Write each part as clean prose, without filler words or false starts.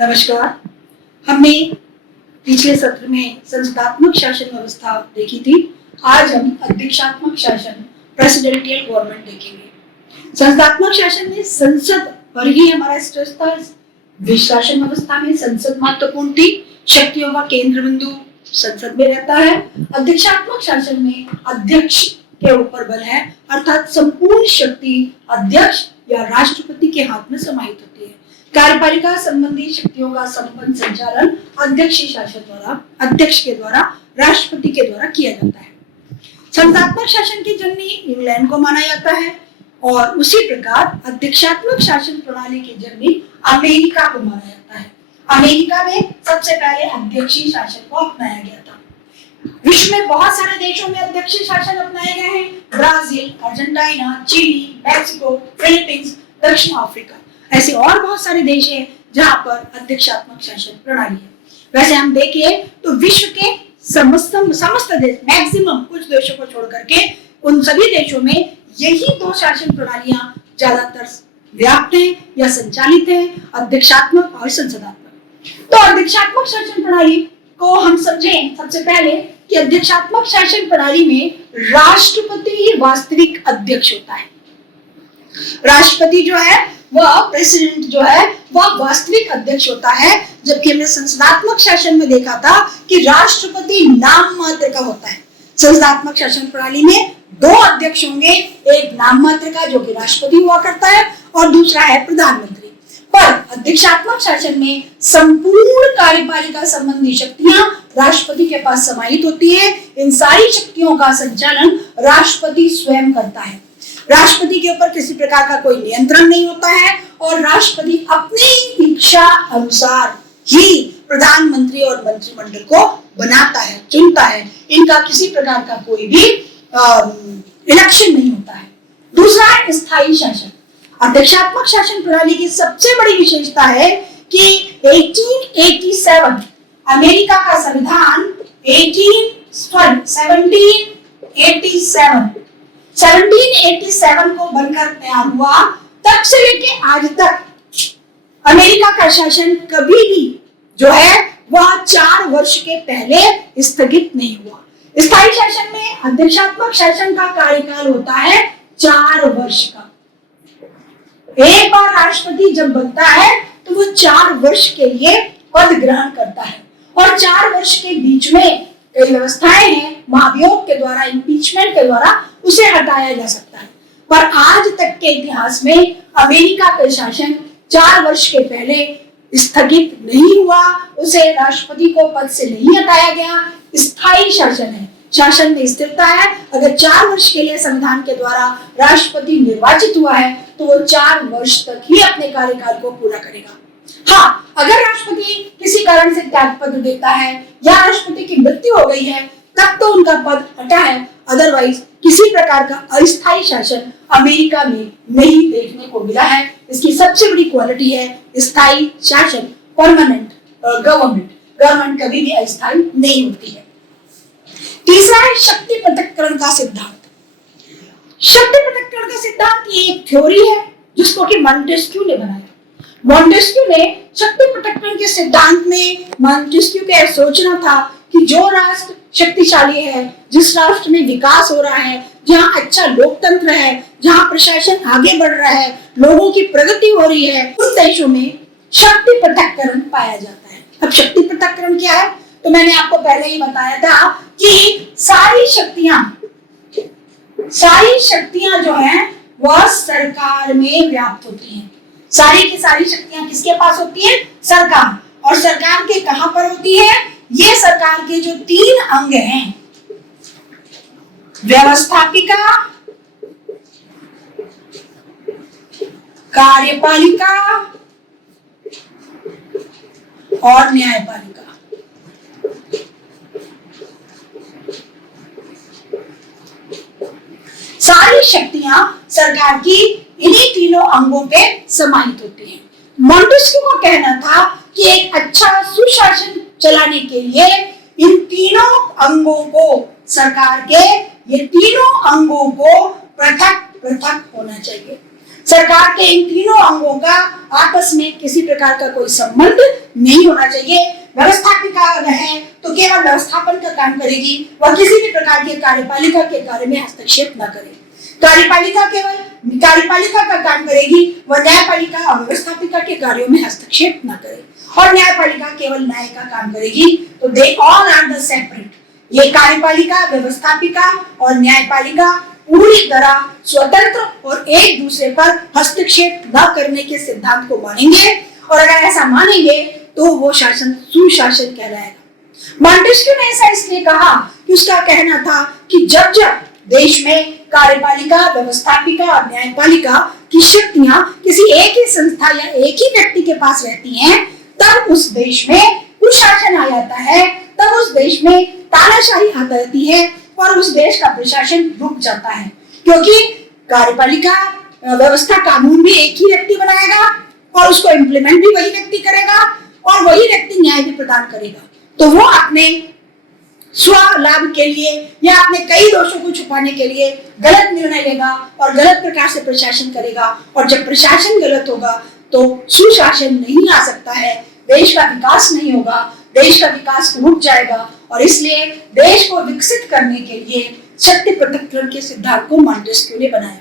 नमस्कार। हमने पिछले सत्र में संसदात्मक शासन व्यवस्था देखी थी। आज हम अध्यक्षात्मक शासन प्रेसिडेंटियल गवर्नमेंट देखेंगे। संसदात्मक शासन में संसद पर ही हमारा स्ट्रेस था। शासन व्यवस्था में संसद महत्वपूर्ण थी। शक्तियों का केंद्र बिंदु संसद में रहता है। अध्यक्षात्मक शासन में अध्यक्ष के ऊपर बल है, अर्थात संपूर्ण शक्ति अध्यक्ष या राष्ट्रपति के हाथ में समाहित होती है। कार्यपालिका संबंधी शक्तियों का संपन्न संचालन अध्यक्ष के द्वारा राष्ट्रपति के द्वारा किया जाता है। संसदात्मक शासन की जननी इंग्लैंड को माना जाता है और उसी प्रकार अध्यक्षात्मक शासन प्रणाली की जननी अमेरिका को माना जाता है। अमेरिका में सबसे पहले अध्यक्षीय शासन को अपनाया गया था। विश्व में बहुत सारे देशों में अध्यक्षीय शासन अपनाए गए हैं। Brazil, Argentina, Chile, Mexico, Philippines, दक्षिण अफ्रीका, ऐसे और बहुत सारे देश हैं जहां पर अध्यक्षात्मक शासन प्रणाली है। वैसे हम देखें तो विश्व के समस्त देश, मैक्सिमम कुछ देशों को छोड़ करके उन सभी देशों में यही दो शासन प्रणालियां ज्यादातर व्याप्त हैं या संचालित हैं, अध्यक्षात्मक और संसदात्मक। तो अध्यक्षात्मक शासन प्रणाली को हम समझें सबसे पहले कि अध्यक्षात्मक शासन प्रणाली में राष्ट्रपति ही वास्तविक अध्यक्ष होता है। राष्ट्रपति जो है वह प्रेसिडेंट जो है वह वास्तविक अध्यक्ष होता है, जबकि हमने संसदात्मक शासन में देखा था कि राष्ट्रपति नाम मात्र का होता है। संसदात्मक शासन प्रणाली में दो अध्यक्ष होंगे, एक नाम मात्र का जो कि राष्ट्रपति हुआ करता है और दूसरा है प्रधानमंत्री। पर अध्यक्षात्मक शासन में संपूर्ण कार्यपालिका संबंधी शक्तियां राष्ट्रपति के पास समाहित होती है। इन सारी शक्तियों का संचालन राष्ट्रपति स्वयं करता है। राष्ट्रपति के ऊपर किसी प्रकार का कोई नियंत्रण नहीं होता है और राष्ट्रपति अपनी इच्छा अनुसार ही प्रधानमंत्री और मंत्रिमंडल को बनाता है, चुनता है। इनका किसी प्रकार का कोई भी इलेक्शन नहीं होता है। दूसरा है स्थायी शासन। अध्यक्षात्मक शासन प्रणाली की सबसे बड़ी विशेषता है कि 1887 अमेरिका का संविधान 1787 को बनकर तैयार हुआ। तब से लेके आज तक अमेरिका का शासन कभी भी जो है वह 4 वर्ष के पहले स्थगित नहीं हुआ। स्थायी शासन में अध्यक्षात्मक शासन का कार्यकाल होता है 4 वर्ष का। एक बार राष्ट्रपति जब बनता है तो वो 4 वर्ष के लिए पद ग्रहण करता है और 4 वर्ष के बीच में कई व्यवस्थाएं हैं, महाभियोग के द्वारा, इम्पीचमेंट के द्वारा उसे हटाया जा सकता है। पर आज तक के इतिहास में अमेरिका का शासन 4 वर्ष के पहले स्थगित नहीं हुआ, उसे राष्ट्रपति को पद से नहीं हटाया गया। स्थायी शासन है, शासन में स्थिरता है। अगर 4 वर्ष के लिए संविधान के द्वारा राष्ट्रपति निर्वाचित हुआ है तो वो 4 वर्ष तक ही अपने कार्यकाल को पूरा करेगा। हाँ, अगर राष्ट्रपति किसी कारण से त्यागपत्र देता है या राष्ट्रपति की मृत्यु हो गई है तब तो उनका पद हटा है, अदरवाइज किसी प्रकार का अस्थायी शासन अमेरिका में नहीं देखने को मिला है। इसकी सबसे बड़ी क्वालिटी है स्थायी शासन, परमानेंट गवर्नमेंट कभी भी अस्थायी नहीं होती है। तीसरा है शक्ति पृथक्करण का सिद्धांत। शक्ति पृथक्करण का सिद्धांत ये एक थ्योरी है जिसको कि मॉन्टेस्क्यू ने बनाया। मॉन्टेस्क्यू ने शक्ति पृथक्करण के सिद्धांत में मॉन्टेस्क्यू का सोचना था कि जो राष्ट्र शक्तिशाली है, जिस राष्ट्र में विकास हो रहा है, जहाँ अच्छा लोकतंत्र है, जहाँ प्रशासन आगे बढ़ रहा है, लोगों की प्रगति हो रही है, उन देशों में शक्ति पृथक्करण पाया जाता है। अब शक्ति पृथक्करण क्या है तो मैंने आपको पहले ही बताया था कि सारी शक्तियां जो हैं वह सरकार में व्याप्त होती हैं। सारी की सारी शक्तियां किसके पास होती है? सरकार। और सरकार के कहां पर होती है? ये सरकार के जो 3 अंग हैं, व्यवस्थापिका, कार्यपालिका और न्यायपालिका। सारी शक्तियां सरकार की इन्हीं तीनों अंगों पे समाहित होती हैं। मॉन्टेस्क्यू का कहना था कि एक अच्छा सुशासन चलाने के लिए इन तीनों अंगों को, सरकार के ये तीनों अंगों को पृथक होना चाहिए। सरकार के इन तीनों अंगों का आपस में किसी प्रकार का कोई संबंध नहीं होना चाहिए। व्यवस्थापिका है तो केवल व्यवस्थापन का काम करेगी, वह किसी भी प्रकार के कार्यपालिका के कार्य में हस्तक्षेप न करे। कार्यपालिका केवल कार्यपालिका का काम करेगी, वह न्यायपालिका और व्यवस्थापिका के कार्यों में हस्तक्षेप न करे। और न्यायपालिका केवल न्याय का काम करेगी। तो they all are the separate. ये कार्यपालिका, व्यवस्थापिका और न्यायपालिका पूरी तरह स्वतंत्र और एक दूसरे पर हस्तक्षेप न करने के सिद्धांत को मानेंगे, और अगर ऐसा मानेंगे तो वो शासन सुशासन कहलाएगा। मॉन्टेस्क्यू ने ऐसा इसलिए कहा कि उसका कहना था कि जब जब देश में कार्यपालिका, व्यवस्थापिका और न्यायपालिका की शक्तियां किसी एक ही संस्था या एक ही व्यक्ति के पास रहती हैं, तब उस देश में कुशासन आ जाता है, तब उस देश में तानाशाही आ जाती है और उस देश का प्रशासन रुक जाता है। क्योंकि कार्यपालिका व्यवस्था कानून भी एक ही व्यक्ति बनाएगा और उसको इम्प्लीमेंट भी वही व्यक्ति करेगा और वही व्यक्ति न्याय भी प्रदान करेगा। तो वो अपने स्व लाभ के लिए या अपने कई दोषों को छुपाने के लिए गलत निर्णय लेगा और गलत प्रकार से प्रशासन करेगा। और जब प्रशासन गलत होगा तो सुशासन नहीं आ सकता है, देश का विकास नहीं होगा, देश का विकास रुक जाएगा। और इसलिए देश को विकसित करने के लिए शक्ति पृथक्करण के सिद्धांत को मॉन्टेस्क्यू ने बनाया।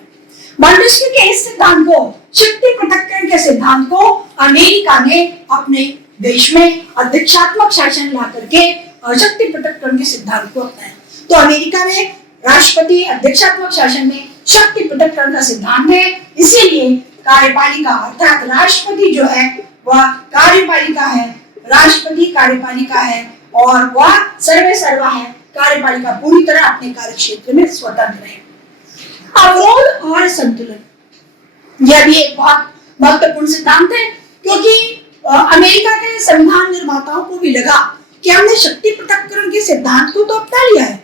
मॉन्टेस्क्यू के इस सिद्धांत को, शक्ति पृथक्करण के सिद्धांत को अमेरिका ने अपने देश में अध्यक्षात्मक शासन ला करके शक्ति पृथक्करण के सिद्धांत को अपनाया। तो अमेरिका में राष्ट्रपति अध्यक्षात्मक शासन में शक्ति पृथक्करण का सिद्धांत है। इसीलिए कार्यपालिका अर्थात राष्ट्रपति जो है वह कार्यपालिका है, राष्ट्रपति कार्यपालिका है और वह सर्वे सर्वा है। कार्यपालिका पूरी तरह अपने कार्य क्षेत्र में स्वतंत्र है। अवरोध और संतुलन, यह भी एक बहुत महत्वपूर्ण सिद्धांत है, क्योंकि अमेरिका के संविधान निर्माताओं को भी लगा कि हमने शक्ति पृथक्करण के सिद्धांत को तो अपना लिया है,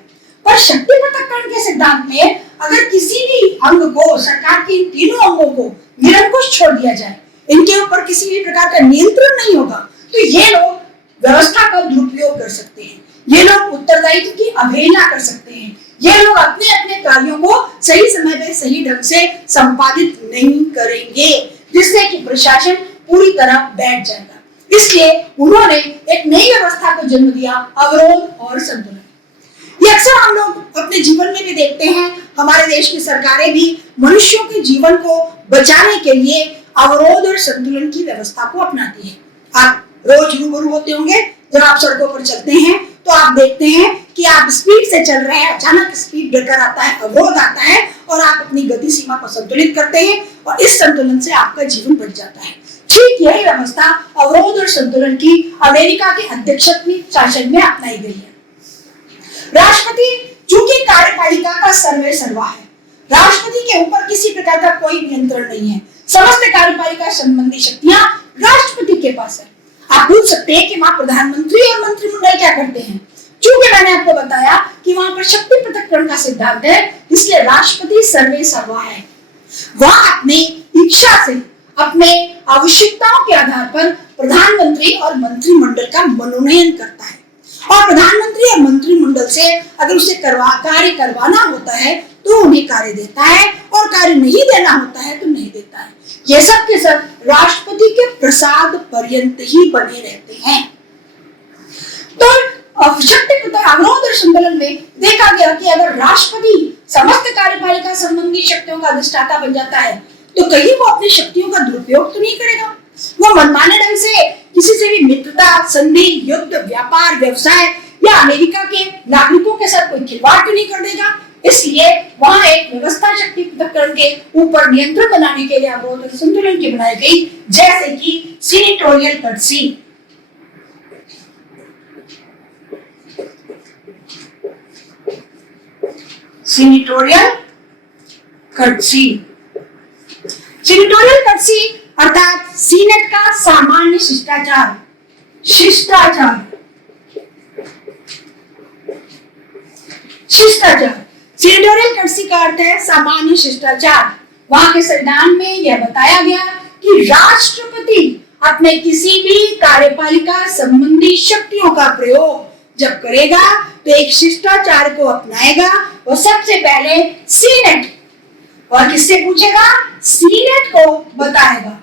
पर शक्ति पृथक्करण के सिद्धांत में अगर किसी भी अंग को, सरकार के इन तीनों अंगों को निरंकुश छोड़ दिया जाए, इनके ऊपर किसी भी प्रकार का नियंत्रण नहीं होगा, तो ये लोग व्यवस्था का दुरुपयोग कर सकते हैं, ये लोग उत्तरदायित्व की अवहेलना कर सकते हैं, ये लोग अपने अपने कार्यों को सही समय में सही ढंग से संपादित नहीं करेंगे, जिससे कि प्रशासन पूरी तरह बैठ जाएगा। इसलिए उन्होंने एक नई व्यवस्था को जन्म दिया, अवरोध और संतुलन। ये अक्सर हम लोग अपने जीवन में भी देखते हैं, हमारे देश की सरकारें भी मनुष्यों के जीवन को बचाने के लिए अवरोध और संतुलन की व्यवस्था को अपनाती है। आप रोज रूबरू होते होंगे, जब आप सड़कों पर चलते हैं तो आप देखते हैं कि आप स्पीड से चल रहे हैं, अचानक स्पीड ब्रेकर आता है, अवरोध आता है और आप अपनी गति सीमा को संतुलित करते हैं और इस संतुलन से आपका जीवन बच जाता है। ठीक यही व्यवस्था अवरोध और संतुलन की अमेरिका के अध्यक्षात्मक शासन में अपनाई गई है। राष्ट्रपति चूंकि कार्यपालिका का सर्वे सर्वा है, राष्ट्रपति के ऊपर किसी प्रकार का कोई नियंत्रण नहीं है, समस्त कार्यपालिका संबंधी शक्तियां राष्ट्रपति के पास है। आप पूछ सकते हैं कि वहां प्रधानमंत्री और मंत्रिमंडल क्या करते हैं। चूंकि मैंने आपको बताया कि वहां पर शक्ति पृथक्करण का सिद्धांत है, इसलिए राष्ट्रपति सर्वे सर्वा है। वह अपनी इच्छा से, अपने आवश्यकताओं के आधार पर प्रधानमंत्री और मंत्रिमंडल का मनोनयन करता है और प्रधानमंत्री और मंत्रिमंडल से अगर उसे कार्य करवाना होता है तो उन्हें कार्य देता है और कार्य नहीं देना होता है तो नहीं देता है। ये सब के सब राष्ट्रपति के प्रसाद पर्यंत ही बने रहते हैं। तो शक्ति अवरोध और संतुलन में देखा गया कि अगर राष्ट्रपति समस्त कार्यपालिका संबंधी शक्तियों का अधिष्ठाता बन जाता है तो कहीं वो अपनी शक्तियों का दुरुपयोग तो नहीं करेगा, वो मनमाने ढंग से किसी से भी मित्रता, संधि, युद्ध, व्यापार, व्यवसाय या अमेरिका के नागरिकों के साथ कोई खिलवाड़ तो नहीं कर देगा। इसलिए वहां एक व्यवस्था शक्ति पृथक्करण के ऊपर नियंत्रण बनाने के लिए अवरोध और संतुलन की बनाई गई, जैसे कि सीनेटोरियल कर्टसी। सीनेटोरियल कर्टसी, सीनेटोरियल कर्टसी अर्थात सीनेट का सामान्य शिष्टाचार, शिष्टाचार, शिष्टाचार। सीनेटोरियल कर्टसी का अर्थ है सामान्य शिष्टाचार। वहां के संविधान में यह बताया गया कि राष्ट्रपति अपने किसी भी कार्यपालिका संबंधी शक्तियों का प्रयोग जब करेगा तो एक शिष्टाचार को अपनाएगा। वो सबसे पहले सीनेट और किससे पूछेगा? सीनेट को बताएगा।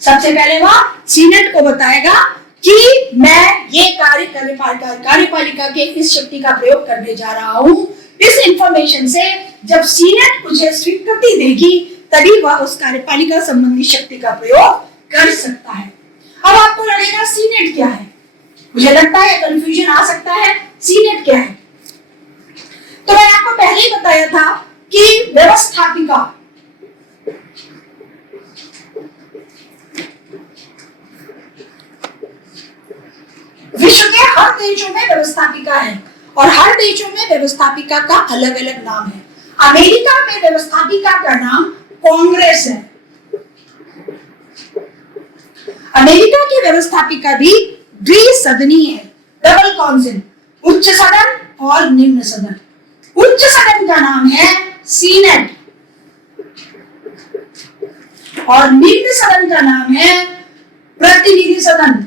सबसे पहले वह सीनेट को बताएगा कि मैं ये कार्यपालिका के इस शक्ति का प्रयोग करने जा रहा हूं। इस इंफॉर्मेशन से जब सीनेट मुझे स्वीकृति देगी तभी वह उस कार्यपालिका संबंधी शक्ति का प्रयोग कर सकता है। अब आपको लगेगा सीनेट क्या है? मुझे लगता है कंफ्यूजन आ सकता है, सीनेट क्या है? तो मैंने आपको पहले ही बताया था कि व्यवस्थापिका विश्व के हर देशों में व्यवस्थापिका है और हर देशों में व्यवस्थापिका का अलग अलग नाम है। अमेरिका में व्यवस्थापिका का नाम कांग्रेस है। अमेरिका की व्यवस्थापिका भी द्विसदनीय है, डबल काउंसिल, उच्च सदन और निम्न सदन। उच्च सदन का नाम है सीनेट और निम्न सदन का नाम है प्रतिनिधि सदन।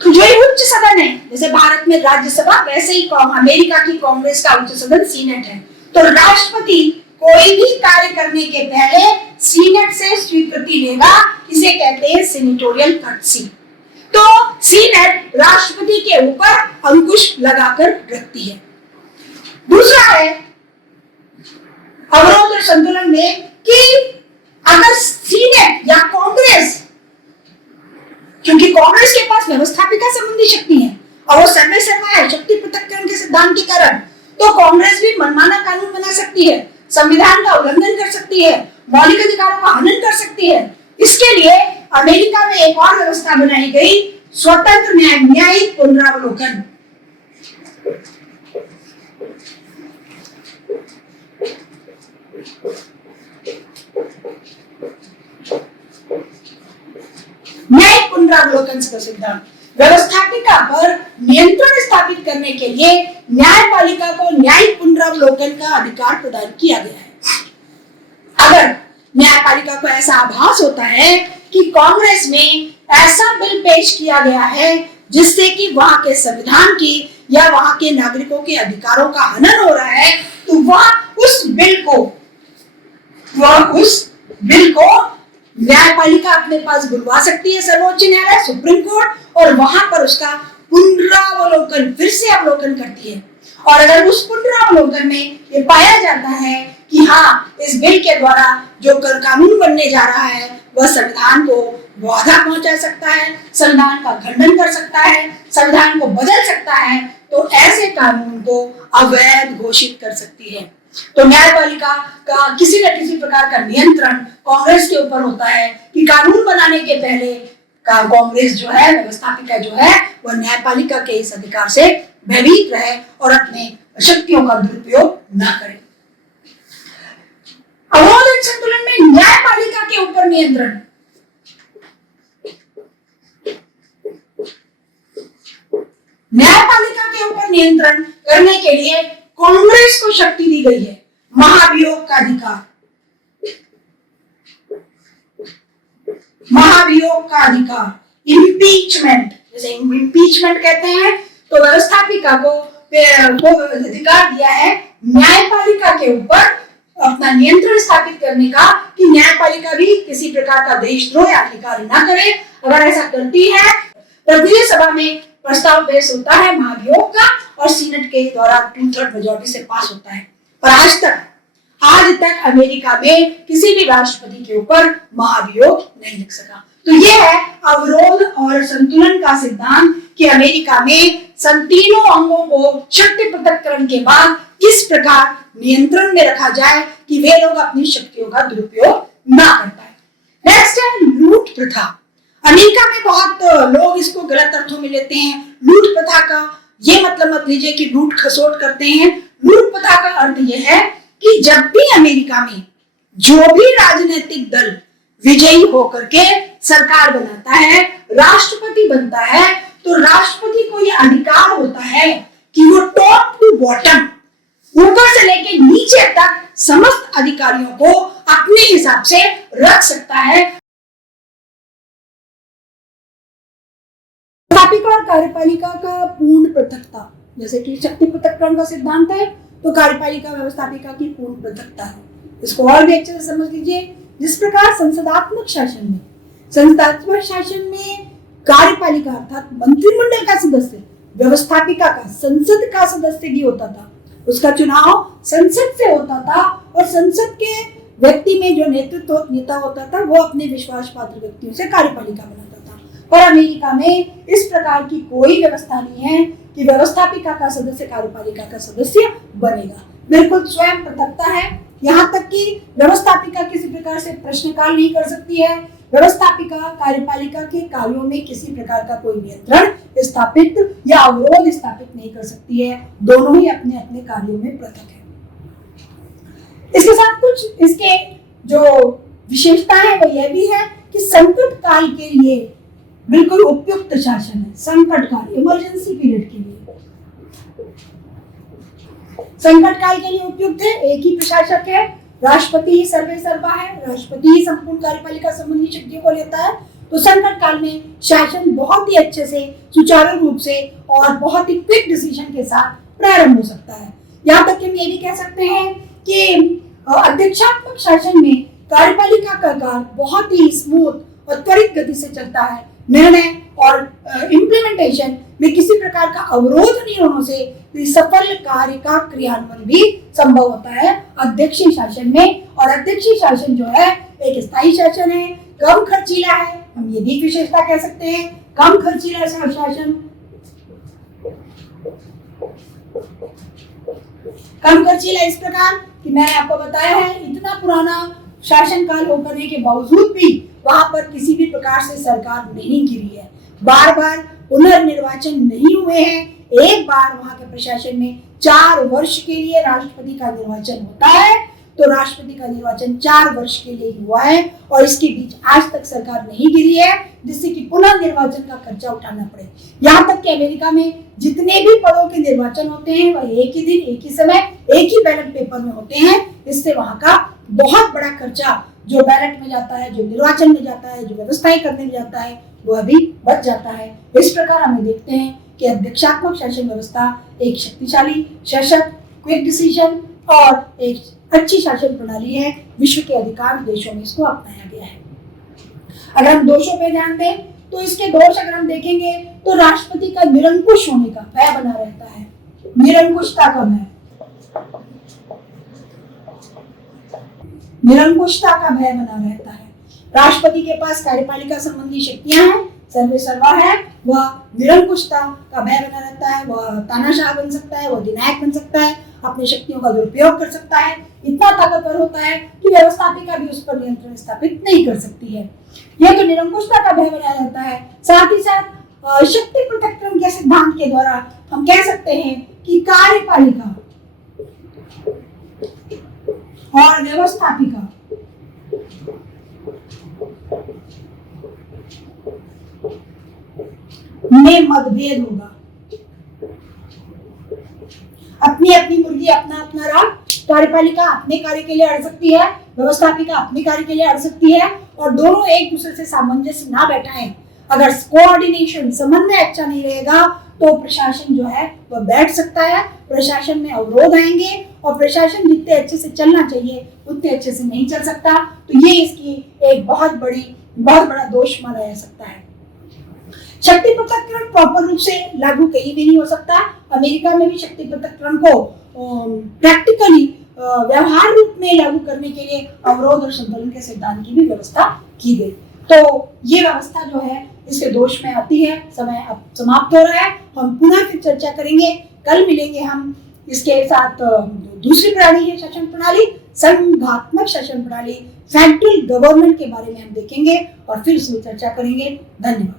तो जो उच्च सदन है, जैसे भारत में राज्यसभा, वैसे ही अमेरिका की कांग्रेस का उच्च सदन सीनेट है। तो राष्ट्रपति कोई भी कार्य करने के पहले सीनेट से स्वीकृति लेगा, इसे कहते हैं सेनेटोरियल कर्टसी। तो सीनेट राष्ट्रपति के ऊपर अंकुश लगाकर रखती है। दूसरा है अवरोध और संतुलन में कि अगर सीनेट या कांग्रेस, क्योंकि कांग्रेस के पास व्यवस्थापिका संबंधी शक्ति है और वो सर्वे सर्वा है शक्ति पृथक्करण के सिद्धांत के कारण, तो कांग्रेस भी मनमाना कानून बना सकती है, संविधान का उल्लंघन कर सकती है, मौलिक अधिकारों का हनन कर सकती है। इसके लिए अमेरिका में एक और व्यवस्था बनाई गई, स्वतंत्र न्यायिक पुनरावलोकन। न्यायिक पुनरावलोकन का सिद्धांत व्यवस्थापिका पर नियंत्रण स्थापित करने के लिए न्यायपालिका को न्यायिक पुनरावलोकन का अधिकार प्रदान किया गया है। अगर न्यायपालिका को ऐसा आभास होता है कि कांग्रेस में ऐसा बिल पेश किया गया है जिससे कि वहां के संविधान की या वहां के नागरिकों के अधिकारों का हनन हो रहा है, तो वह उस बिल को न्यायपालिका अपने पास बुलवा सकती है, सर्वोच्च न्यायालय, सुप्रीम कोर्ट, और वहां पर उसका पुनरावलोकन, फिर से अवलोकन करती है। और अगर उस पुनरावलोकन में ये पाया जाता है कि हाँ, इस बिल के द्वारा जो कानून बनने जा रहा है वह संविधान को बाधा पहुंचा सकता है, संविधान का खंडन कर सकता है, संविधान को बदल सकता है, तो ऐसे कानून को अवैध घोषित कर सकती है। तो न्यायपालिका का किसी न किसी प्रकार का नियंत्रण कांग्रेस के ऊपर होता है कि कानून बनाने के पहले कांग्रेस जो है, व्यवस्थापिका जो है, वह न्यायपालिका के इस अधिकार से भयभीत रहे और अपने शक्तियों का दुरुपयोग न करे। अवरोध और संतुलन में न्यायपालिका के ऊपर नियंत्रण। न्यायपालिका के ऊपर नियंत्रण करने के लिए कांग्रेस को शक्ति दी गई है, महाभियोग का अधिकार। महाभियोग का अधिकार, इम्पीचमेंट, जैसे इम्पीचमेंट कहते हैं, तो व्यवस्थापिका को अधिकार दिया है न्यायपालिका के ऊपर अपना नियंत्रण स्थापित करने का, कि न्यायपालिका भी किसी प्रकार का देशद्रोह या अधिकार न करे। अगर ऐसा करती है, प्रतिनिधि सभा में प्रस्ताव पेश होता है महाभियोग का और सीनेट के द्वारा 2/3 मेजॉरिटी से पास होता है। पर आज तक अमेरिका में किसी भी राष्ट्रपति के ऊपर महाभियोग नहीं लिख सका। तो ये है अवरोध और संतुलन का सिद्धांत कि अमेरिका में तीनों अंगों को शक्ति पृथक्करण के बाद किस प्रकार नियंत्रण में रखा जाए कि वे लोग अपनी शक्तियों का दुरुपयोग ना कर पाए। नेक्स्ट है लूट प्रथा। अमेरिका में बहुत लोग इसको गलत अर्थों में लेते हैं। लूट प्रथा का ये मतलब मत लीजिए कि लूट खसोट करते हैं। लूट प्रथा का अर्थ यह है कि जब भी अमेरिका में जो भी राजनीतिक दल विजयी होकर के सरकार बनाता है, राष्ट्रपति बनता है, तो राष्ट्रपति को यह अधिकार होता है कि वो टॉप टू बॉटम, ऊपर से लेके नीचे तक समस्त अधिकारियों को अपने हिसाब से रख सकता है। व्यवस्थापिका और कार्यपालिका का पूर्ण पृथकता, जैसे कि शक्ति पृथक्करण का सिद्धांत है, तो कार्यपालिका व्यवस्थापिका की पूर्ण पृथकता है। इसको और भी अच्छे से समझ लीजिए। जिस प्रकार संसदात्मक शासन में कार्यपालिका अर्थात मंत्रिमंडल का सदस्य व्यवस्थापिका का संसद का सदस्य भी होता था, उसका चुनाव संसद से होता था और संसद के व्यक्ति में जो नेता होता था वो अपने विश्वास पात्र व्यक्तियों से कार्यपालिका बनाता था। पर अमेरिका में इस प्रकार की कोई व्यवस्था नहीं है कि व्यवस्थापिका का सदस्य कार्यपालिका का सदस्य बनेगा। बिल्कुल स्वयं पृथकता है। यहाँ तक कि व्यवस्थापिका किसी प्रकार से प्रश्नकाल नहीं कर सकती है। व्यवस्थापिका कार्यपालिका के कार्यों में किसी प्रकार का कोई नियंत्रण स्थापित या अवरोध स्थापित नहीं कर सकती है। दोनों ही अपने अपने कार्यों में पृथक है। इसके साथ कुछ इसके जो विशेषता है वो यह भी है कि संकट काल के लिए बिल्कुल उपयुक्त शासन है। संकट काल, इमरजेंसी पीरियड के लिए संकट काल के लिए उपयुक्त है। एक ही प्रशासक है, राष्ट्रपति ही सर्वे सर्वा है, राष्ट्रपति ही संपूर्ण कार्यपालिका संबंधी शक्तियों को लेता है। तो संकट काल में शासन बहुत ही अच्छे से, सुचारू रूप से और बहुत ही क्विक डिसीजन के साथ प्रारंभ हो सकता है। यहाँ तक कि हम ये भी कह सकते हैं कि अध्यक्षात्मक शासन में कार्यपालिका का कार्य बहुत ही स्मूथ और त्वरित गति से चलता है। निर्णय और इम्प्लीमेंटेशन में किसी प्रकार का अवरोध नहीं होने से सफल कार्य का क्रियान्वयन भी संभव होता है अध्यक्षीय शासन में। और अध्यक्षीय शासन जो है एक स्थायी शासन है, कम खर्चीला है। हम ये भी विशेषता कह सकते हैं, कम खर्चीला शासन। कम खर्चीला इस प्रकार कि मैंने आपको बताया है, इतना पुराना शासन काल होने के बावजूद भी वहां पर किसी भी प्रकार से सरकार नहीं गिरी है। बार बार पुनर्निर्वाचन नहीं हुए हैं। एक बार वहां के प्रशासन में 4 वर्ष के लिए राष्ट्रपति का निर्वाचन होता है, तो राष्ट्रपति का निर्वाचन 4 वर्ष के लिए हुआ है और इसके बीच आज तक सरकार नहीं गिरी है, जिससे कि पुनर्निर्वाचन का खर्चा उठाना पड़े। यहाँ तक कि अमेरिका में जितने भी पदों के निर्वाचन होते हैं वह एक ही दिन, एक ही समय, एक ही बैलेट पेपर में होते हैं। इससे वहां का बहुत बड़ा खर्चा जो बैलेट में जाता है, जो निर्वाचन में जाता है, जो व्यवस्थाएं करने में जाता है, वह भी बच जाता है। इस प्रकार हमें देखते हैं कि अध्यक्षात्मक शासन व्यवस्था एक शक्तिशाली, सशक्त, क्विक डिसीजन और एक अच्छी शासन प्रणाली है। विश्व के अधिकांश देशों में इसको अपनाया गया है। अगर हम दोषों पे ध्यान दें तो इसके दोष अगर हम देखेंगे तो राष्ट्रपति का निरंकुश होने का भय बना रहता है। निरंकुशता का भय, निरंकुशता का भय बना रहता है। राष्ट्रपति के पास कार्यपालिका संबंधी शक्तियां हैं, सर्वे सर्वा है, वह निरंकुशता का भय बना रहता है। वह तानाशाह बन सकता है, वह अधिनायक बन सकता है, अपनी शक्तियों का दुरुपयोग कर सकता है। इतना ताकतवर होता है कि व्यवस्थापिका भी उस पर नियंत्रण स्थापित नहीं कर सकती है। यह तो निरंकुशता का भय बना रहता है। साथ ही साथ शक्ति पृथक्करण के सिद्धांत के द्वारा हम कह सकते हैं कि कार्यपालिका और व्यवस्थापिका में मतभेद होगा। अपनी अपनी मुर्गी अपना अपना राग। कार्यपालिका अपने कार्य के लिए अड़ सकती है, व्यवस्थापिका अपने कार्य के लिए अड़ सकती है और दोनों एक दूसरे से सामंजस्य ना बैठाएं। अगर कोऑर्डिनेशन, समन्वय अच्छा नहीं रहेगा तो प्रशासन जो है वह बैठ सकता है, प्रशासन में अवरोध आएंगे और प्रशासन जितने अच्छे से चलना चाहिए उतने अच्छे से नहीं चल सकता। तो ये इसकी एक बहुत बड़ा दोष माना जा सकता है। शक्ति पृथक्करण प्रॉपर रूप से लागू कहीं भी नहीं हो सकता। अमेरिका में भी शक्ति पृथक्करण को प्रैक्टिकली व्यवहार रूप में लागू करने के लिए अवरोध और संतुलन के सिद्धांत की भी व्यवस्था की गई। तो ये व्यवस्था जो है इसके दोष में आती है। समय अब समाप्त हो रहा है, हम पुनः फिर चर्चा करेंगे। कल मिलेंगे हम इसके साथ। दूसरी प्रणाली है शासन प्रणाली, संघात्मक शासन प्रणाली, सेंट्रल गवर्नमेंट के बारे में हम देखेंगे और फिर इसमें चर्चा करेंगे। धन्यवाद।